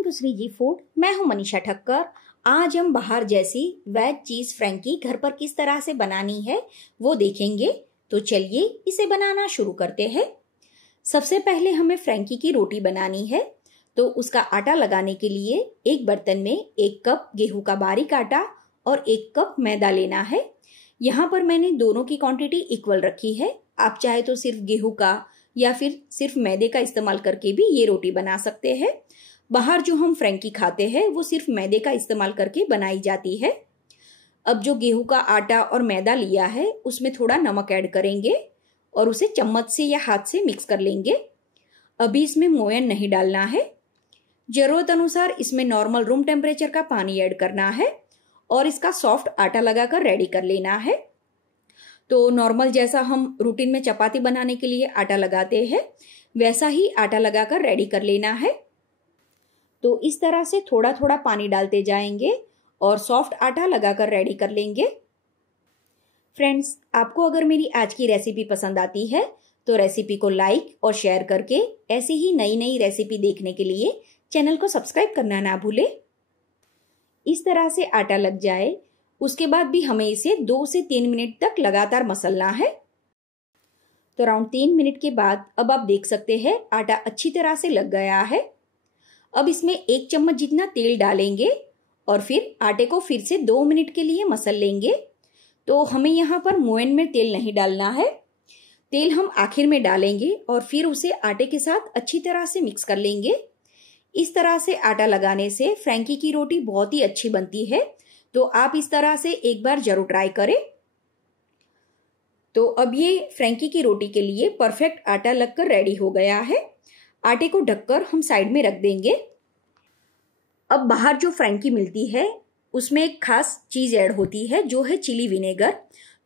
Welcome to Shriji food. मैं हूं मनीषा ठक्कर। आज हम बाहर जैसी वेज चीज फ्रैंकी घर पर किस तरह से बनानी है वो देखेंगे। तो चलिए इसे बनाना शुरू करते हैं। सबसे पहले हमें फ्रैंकी की रोटी बनानी है, तो उसका आटा लगाने के लिए एक बर्तन में 1 कप गेहूं का बारीक आटा और 1 कप मैदा लेना है। यहाँ पर मैंने दोनों की क्वांटिटी इक्वल रखी है। आप चाहे तो सिर्फ गेहूं का या फिर सिर्फ मैदे का इस्तेमाल करके भी ये रोटी बना सकते हैं। बाहर जो हम फ्रैंकी खाते हैं वो सिर्फ मैदे का इस्तेमाल करके बनाई जाती है। अब जो गेहूं का आटा और मैदा लिया है उसमें थोड़ा नमक ऐड करेंगे और उसे चम्मच से या हाथ से मिक्स कर लेंगे। अभी इसमें मोयन नहीं डालना है। जरूरत अनुसार इसमें नॉर्मल रूम टेम्परेचर का पानी ऐड करना है और इसका सॉफ्ट आटा लगाकर रेडी कर लेना है। तो नॉर्मल जैसा हम रूटीन में चपाती बनाने के लिए आटा लगाते हैं वैसा ही आटा लगाकर रेडी कर लेना है। तो इस तरह से थोड़ा थोड़ा पानी डालते जाएंगे और सॉफ्ट आटा लगाकर रेडी कर लेंगे। फ्रेंड्स, आपको अगर मेरी आज की रेसिपी पसंद आती है तो रेसिपी को लाइक और शेयर करके ऐसी ही नई नई रेसिपी देखने के लिए चैनल को सब्सक्राइब करना ना भूलें। इस तरह से आटा लग जाए उसके बाद भी हमें इसे 2 से 3 मिनट तक लगातार मसलना है। तो अराउंड 3 मिनट के बाद अब आप देख सकते हैं आटा अच्छी तरह से लग गया है। अब इसमें 1 चम्मच जितना तेल डालेंगे और फिर आटे को फिर से 2 मिनट के लिए मसल लेंगे। तो हमें यहाँ पर मोयन में तेल नहीं डालना है, तेल हम आखिर में डालेंगे और फिर उसे आटे के साथ अच्छी तरह से मिक्स कर लेंगे। इस तरह से आटा लगाने से फ्रैंकी की रोटी बहुत ही अच्छी बनती है, तो आप इस तरह से एक बार जरूर ट्राई करें। तो अब ये फ्रैंकी की रोटी के लिए परफेक्ट आटा लगकर रेडी हो गया है। आटे को ढककर हम साइड में रख देंगे। अब बाहर जो फ्रैंकी मिलती है उसमें एक खास चीज ऐड होती है जो है चिली विनेगर।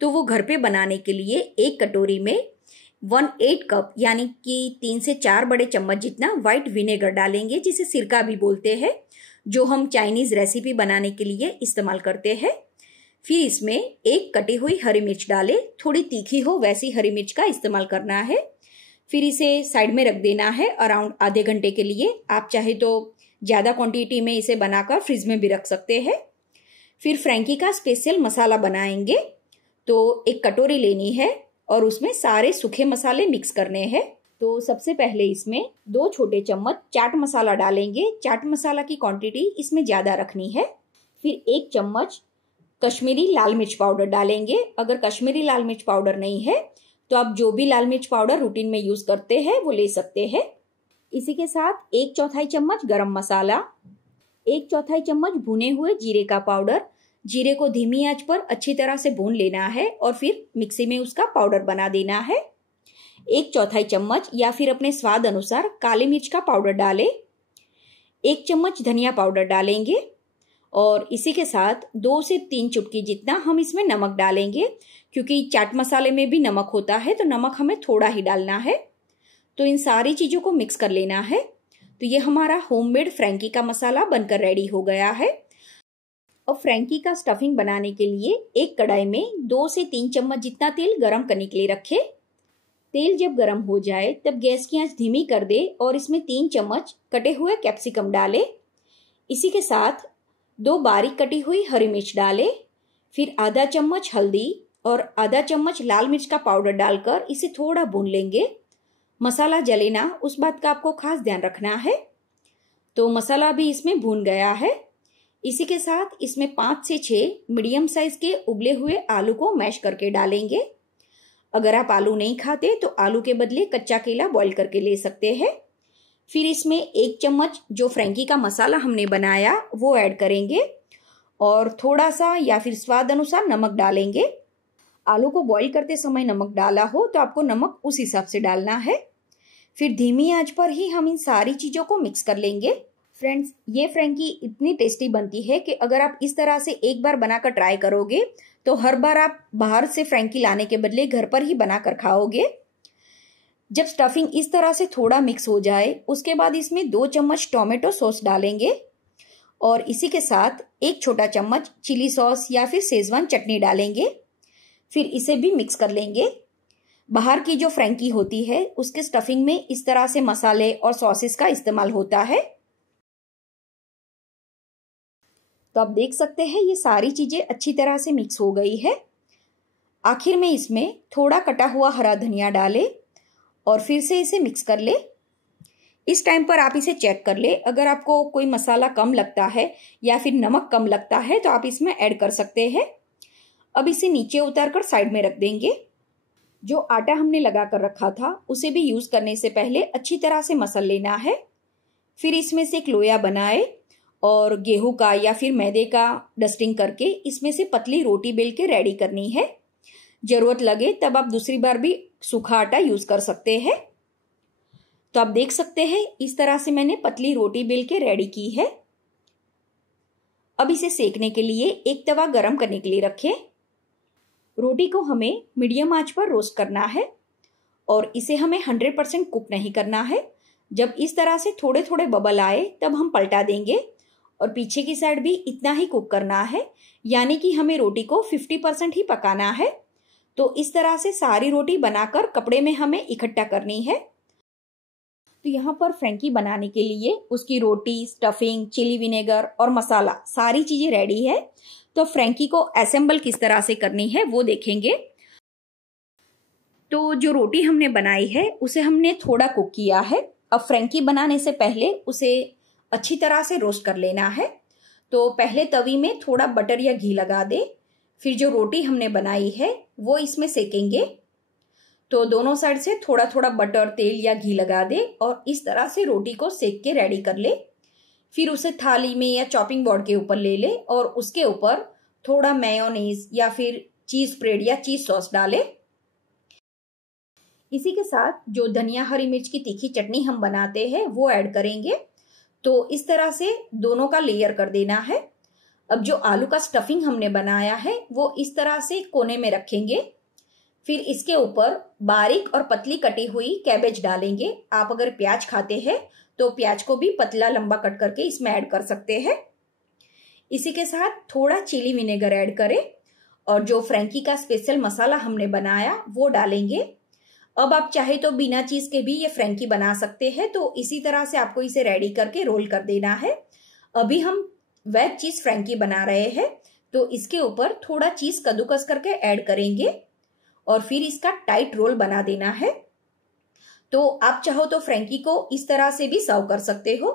तो वो घर पे बनाने के लिए 1 कटोरी में 1/8 कप यानी कि 3 से 4 बड़े चम्मच जितना व्हाइट विनेगर डालेंगे, जिसे सिरका भी बोलते हैं, जो हम चाइनीज रेसिपी बनाने के लिए इस्तेमाल करते हैं। फिर इसमें 1 कटी हुई हरी मिर्च डालें, थोड़ी तीखी हो वैसी हरी मिर्च का इस्तेमाल करना है। फिर इसे साइड में रख देना है अराउंड आधे घंटे के लिए। आप चाहे तो ज्यादा क्वांटिटी में इसे बनाकर फ्रिज में भी रख सकते हैं। फिर फ्रैंकी का स्पेशल मसाला बनाएंगे। तो 1 कटोरी लेनी है और उसमें सारे सूखे मसाले मिक्स करने हैं। तो सबसे पहले इसमें 2 छोटे चम्मच चाट मसाला डालेंगे। चाट मसाला की क्वांटिटी इसमें ज्यादा रखनी है। फिर 1 चम्मच कश्मीरी लाल मिर्च पाउडर डालेंगे। अगर कश्मीरी लाल मिर्च पाउडर नहीं है तो आप जो भी लाल मिर्च पाउडर रूटीन में यूज करते हैं वो ले सकते हैं। इसी के साथ 1/4 चम्मच गरम मसाला, 1/4 चम्मच भुने हुए जीरे का पाउडर। जीरे को धीमी आंच पर अच्छी तरह से भून लेना है और फिर मिक्सी में उसका पाउडर बना देना है। 1/4 चम्मच या फिर अपने स्वाद अनुसार काली मिर्च का पाउडर डालें। 1 चम्मच धनिया पाउडर डालेंगे और इसी के साथ 2 से 3 चुटकी जितना हम इसमें नमक डालेंगे, क्योंकि चाट मसाले में भी नमक होता है तो नमक हमें थोड़ा ही डालना है। तो इन सारी चीजों को मिक्स कर लेना है। तो ये हमारा होममेड फ्रैंकी का मसाला बनकर रेडी हो गया है। अब फ्रैंकी का स्टफिंग बनाने के लिए एक कढ़ाई में 2 से 3 चम्मच जितना तेल गरम करने के लिए रखें। तेल जब गरम हो जाए तब गैस की आंच धीमी कर दे और इसमें 3 चम्मच कटे हुए कैप्सिकम डालें। इसी के साथ 2 बारीक कटी हुई हरी मिर्च डालें। फिर आधा चम्मच हल्दी और आधा चम्मच लाल मिर्च का पाउडर डालकर इसे थोड़ा भून लेंगे। मसाला जले ना उस बात का आपको खास ध्यान रखना है। तो मसाला भी इसमें भून गया है। इसी के साथ इसमें 5 से 6 मीडियम साइज के उबले हुए आलू को मैश करके डालेंगे। अगर आप आलू नहीं खाते तो आलू के बदले कच्चा केला बॉईल करके ले सकते हैं। फिर इसमें 1 चम्मच जो फ्रैंकी का मसाला हमने बनाया वो ऐड करेंगे और थोड़ा सा या फिर स्वाद अनुसार नमक डालेंगे। आलू को बॉईल करते समय नमक डाला हो तो आपको नमक उस हिसाब से डालना है। फिर धीमी आंच पर ही हम इन सारी चीजों को मिक्स कर लेंगे। फ्रेंड्स, ये फ्रैंकी इतनी टेस्टी बनती है कि अगर आप इस तरह से एक बार बनाकर ट्राई करोगे तो हर बार आप बाहर से फ्रैंकी लाने के बदले घर पर ही बनाकर खाओगे। जब स्टफिंग इस तरह से थोड़ा मिक्स हो जाए उसके बाद इसमें 2 चम्मच टोमेटो सॉस डालेंगे और इसी के साथ 1 छोटा चम्मच चिली सॉस या फिर शेजवान चटनी डालेंगे। फिर इसे भी मिक्स कर लेंगे। बाहर की जो फ्रैंकी होती है उसके स्टफिंग में इस तरह से मसाले और सॉसेस का इस्तेमाल होता है। तो आप देख सकते हैं ये सारी चीजें अच्छी तरह से मिक्स हो गई है। आखिर में इसमें थोड़ा कटा हुआ हरा धनिया डालें और फिर से इसे मिक्स कर ले। इस टाइम पर आप इसे चेक कर ले, अगर आपको कोई मसाला कम लगता है या फिर नमक कम लगता है तो आप इसमें ऐड कर सकते हैं। अब इसे नीचे उतार कर साइड में रख देंगे। जो आटा हमने लगा कर रखा था उसे भी यूज करने से पहले अच्छी तरह से मसल लेना है। फिर इसमें से एक लोया बनाए और गेहूं का या फिर मैदे का डस्टिंग करके इसमें से पतली रोटी बेल के रेडी करनी है। जरूरत लगे तब आप दूसरी बार भी सूखा आटा यूज कर सकते हैं। तो आप देख सकते हैं इस तरह से मैंने पतली रोटी बेल के रेडी की है। अब इसे सेकने के लिए एक तवा गरम करने के लिए रखें। रोटी को हमें मीडियम आंच पर रोस्ट करना है और इसे हमें 100% कुक नहीं करना है। जब इस तरह से थोड़े थोड़े बबल आए तब हम पलटा देंगे और पीछे की साइड भी इतना ही कुक करना है, यानी कि हमें रोटी को 50% ही पकाना है। तो इस तरह से सारी रोटी बनाकर कपड़े में हमें इकट्ठा करनी है। तो यहाँ पर फ्रैंकी बनाने के लिए उसकी रोटी, स्टफिंग, चिली विनेगर और मसाला सारी चीजें रेडी है। तो फ्रैंकी को असेंबल किस तरह से करनी है वो देखेंगे। तो जो रोटी हमने बनाई है उसे हमने थोड़ा कुक किया है। अब फ्रैंकी बनाने से पहले उसे अच्छी तरह से रोस्ट कर लेना है। तो पहले तवी में थोड़ा बटर या घी लगा दे, फिर जो रोटी हमने बनाई है वो इसमें सेकेंगे। तो दोनों साइड से थोड़ा थोड़ा बटर, तेल या घी लगा दे और इस तरह से रोटी को सेक के रेडी कर ले। फिर उसे थाली में या चॉपिंग बोर्ड के ऊपर ले ले और उसके ऊपर थोड़ा मेयोनीज या फिर चीज स्प्रेड या चीज सॉस डाले। इसी के साथ जो धनिया हरी मिर्च की तीखी चटनी हम बनाते हैं वो ऐड करेंगे। तो इस तरह से दोनों का लेयर कर देना है। अब जो आलू का स्टफिंग हमने बनाया है वो इस तरह से कोने में रखेंगे। फिर इसके ऊपर बारीक और पतली कटी हुई कैबेज डालेंगे। आप अगर प्याज खाते हैं तो प्याज को भी पतला लंबा कट करके इसमें ऐड कर सकते हैं। इसी के साथ थोड़ा चिली विनेगर ऐड करें और जो फ्रैंकी का स्पेशल मसाला हमने बनाया वो डालेंगे। अब आप चाहे तो बिना चीज के भी ये फ्रैंकी बना सकते हैं। तो इसी तरह से आपको इसे रेडी करके रोल कर देना है। अभी हम वेज चीज फ्रैंकी बना रहे हैं तो इसके ऊपर थोड़ा चीज कद्दूकस करके ऐड करेंगे और फिर इसका टाइट रोल बना देना है। तो आप चाहो तो फ्रैंकी को इस तरह से भी सर्व कर सकते हो।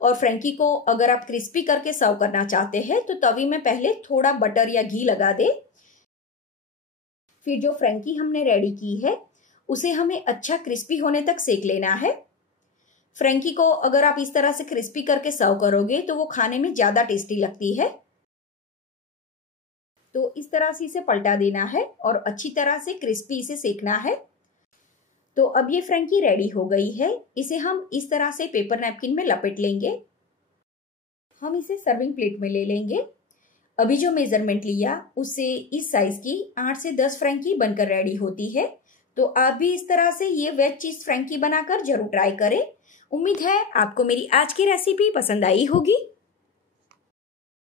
और फ्रैंकी को अगर आप क्रिस्पी करके सर्व करना चाहते हैं तो तवी में पहले थोड़ा बटर या घी लगा दे। फिर जो फ्रैंकी हमने रेडी की है उसे हमें अच्छा क्रिस्पी होने तक सेक लेना है। फ्रैंकी को अगर आप इस तरह से क्रिस्पी करके सर्व करोगे तो वो खाने में ज्यादा टेस्टी लगती है। तो इस तरह से इसे पलटा देना है और अच्छी तरह से क्रिस्पी इसे सेकना है। तो अब ये फ्रैंकी रेडी हो गई है। इसे हम इस तरह से पेपर नैपकिन में लपेट लेंगे। हम इसे सर्विंग प्लेट में ले लेंगे। अभी जो मेजरमेंट लिया उससे इस साइज की 8 से 10 फ्रैंकी बनकर रेडी होती है। तो आप भी इस तरह से ये वेज चीज फ्रैंकी बनाकर जरूर ट्राई करें। उम्मीद है आपको मेरी आज की रेसिपी पसंद आई होगी।